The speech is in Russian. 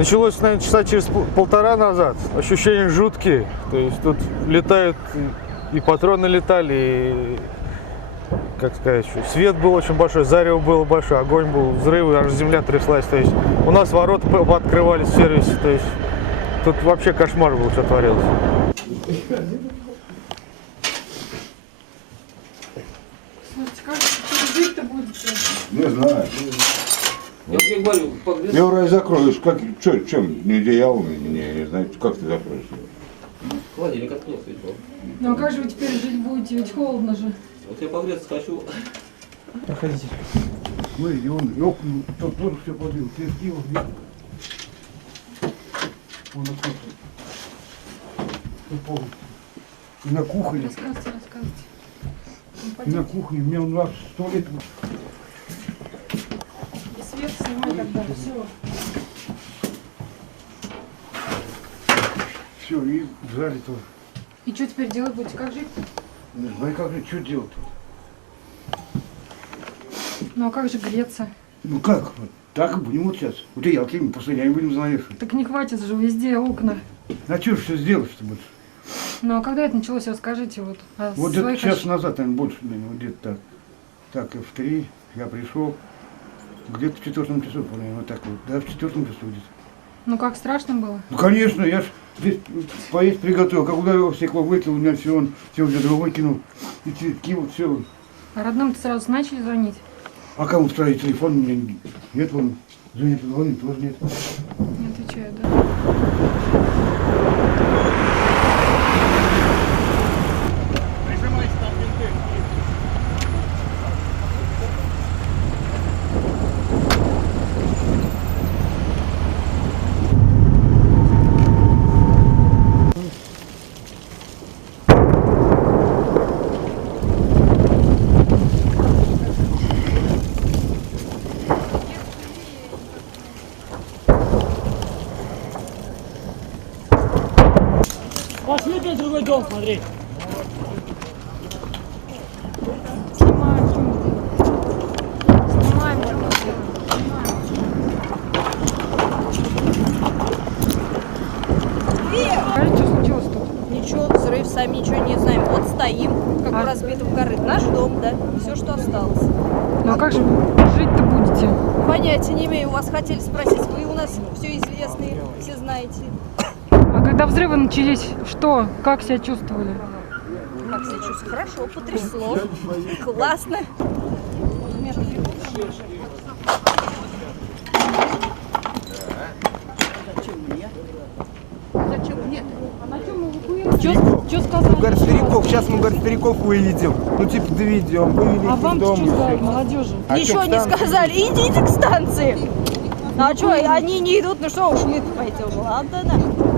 Началось, наверное, часа через полтора назад. Ощущения жуткие. То есть тут летают, и патроны летали, и, как сказать, свет был очень большой, зарево было большое, огонь был, взрывы, аж земля тряслась. То есть у нас ворота открывались в сервисе. То есть тут вообще кошмар был, что творилось. Слушайте, как жить-то будете? Не знаю. Я говорю, Я вроде закроешь, как, чем, не одеялом, не знаю, как ты закроешь? холодильник открылся, и что? Ну а как же вы теперь жить будете? Ведь холодно же. Вот я погреться хочу. Проходите. Смотри, он тут тоже все подвил, перспектива. Он открылся. Тут полностью. И на кухне, Рассказывайте, рассказывайте. Ну, и на пойдемте. кухне, мне он раз 100 лет. И свет снимай тогда. Все. Все, и в зале тоже. И что теперь делать будете? Как жить? Не знаю, как же, что делать? Ну а как же греться? Ну как, вот так и будем вот сейчас. Вот и я им последние будем занавешивать. Так не хватит же везде окна. А что же все сделать-то больше? Ну а когда это началось, расскажите вот о Вот где-то своих час назад, наверное, больше, наверное, вот где-то так. Так, и в 3 я пришел. Где-то в 4 часу, по-моему, вот так вот. Да, в 4 часу где-то. Ну как страшно было? Ну, конечно, я ж здесь поесть приготовил. Как ударил, стекло вытел, у меня все, он все ведро выкинул. И цветки, вот все. А родным-то сразу начали звонить? А кому встроить телефон? У меня нет, вон, звонит, звонит, тоже нет. Не отвечают, да? Пошли опять в другой дом смотреть. Снимаем, что мы делаем? Снимаем, что мы делаем? Скажите, что случилось тут? Ничего, взрыв, сами ничего не знаем. Вот стоим, как А? в разбитом корыте. Наш дом, да, все, что осталось. Ну а как же жить-то будете? Понятия не имею, у вас хотели спросить, вы у нас все известные, все знаете. А когда взрывы начались, что? Как себя чувствовали? Как себя чувствую? Хорошо, потрясло. Классно. Что сказали? Стариков, сейчас мы стариков выведем. Ну типа доведем, вывели А их из вам дома. что и всё. сказали, молодежи? А Ничего чё, не станция? сказали, идите к станции. А что, они не идут, ну что уж мы-то пойдем. Ладно, да.